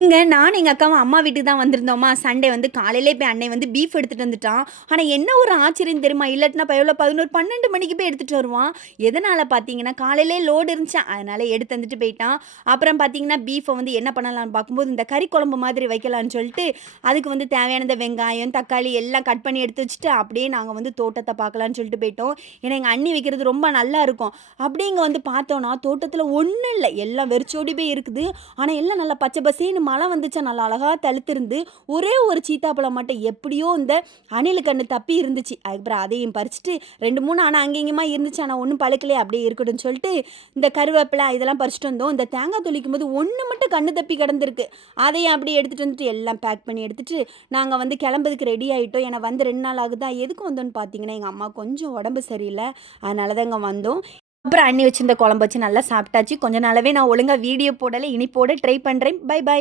நானும் எங்க அக்காவும் அம்மா வீட்டுக்கு தான் வந்திருந்தோமா, சண்டே வந்து காலையிலே போய் அண்ணன் வந்து பீஃப் எடுத்துட்டு வந்துட்டான். ஆனா என்ன ஒரு ஆச்சரியம் தெரியுமா? இல்லாட்டினா இப்ப எவ்வளோ 11, 12 மணிக்கு போய் எடுத்துட்டு வருவான். எதனால பார்த்தீங்கன்னா, காலையிலே லோடு இருந்துச்சா, அதனால எடுத்து வந்துட்டு போயிட்டான். அப்புறம் பார்த்தீங்கன்னா, பீஃப வந்து என்ன பண்ணலான்னு பார்க்கும்போது, இந்த கறி குழம்பு மாதிரி வைக்கலான்னு சொல்லிட்டு, அதுக்கு வந்து தேவையான இந்த வெங்காயம், தக்காளி எல்லாம் கட் பண்ணி எடுத்து வச்சுட்டு, அப்படியே நாங்க வந்து தோட்டத்த பார்க்கலான்னு சொல்லிட்டு போயிட்டோம். ஏன்னா, எங்க அண்ணி வைக்கிறது ரொம்ப நல்லா இருக்கும். அப்படியே இங்க வந்து பார்த்தோம்னா, தோட்டத்தில ஒண்ணும் இல்ல. எல்லாம் வெறிச்சோடி போய் இருக்குது. ஆனா, எல்லாம் நல்லா பச்சை பசேல்னு மழை வந்துச்சா நல்லா அழகா தழுத்திருந்து, ஒரே ஒரு சீத்தாப்பழம் மட்டும் எப்படியோ இந்த அணிலு கண்ணு தப்பி இருந்துச்சு. அதுக்கப்புறம் அதையும் பறிச்சுட்டு 2, 3 ஆனா அங்க இங்கேயுமா இருந்துச்சு. ஆனா ஒண்ணும் பழுக்கலையே அப்படியே இருக்கட்டும்னு சொல்லிட்டு, இந்த கருவேப்பிலை இதெல்லாம் பறிச்சுட்டு வந்தோம். இந்த தேங்காய் தொளிக்கும்போது ஒண்ணு மட்டும் கண்ணு தப்பி கிடந்திருக்கு. அதையும் அப்படியே எடுத்துட்டு வந்துட்டு எல்லாம் பேக் பண்ணி எடுத்துட்டு, நாங்க வந்து கிளம்புறதுக்கு ரெடி ஆயிட்டோம். ஏன்னா வந்து 2 நாள் ஆகுதா. எதுக்கு வந்தோம்னு பார்த்தீங்கன்னா, எங்க அம்மாவுக்கு கொஞ்சம் உடம்பு சரியில்ல. அதனால தான் இங்க வந்தோம். அப்புறம் அண்ணி வச்சிருந்த குழம்பு வச்சு நல்லா சாப்பிட்டாச்சு. கொஞ்ச நாளாவே நான் ஒழுங்கா வீடியோ போடல. இனி போட ட்ரை பண்றேன். Bye, by.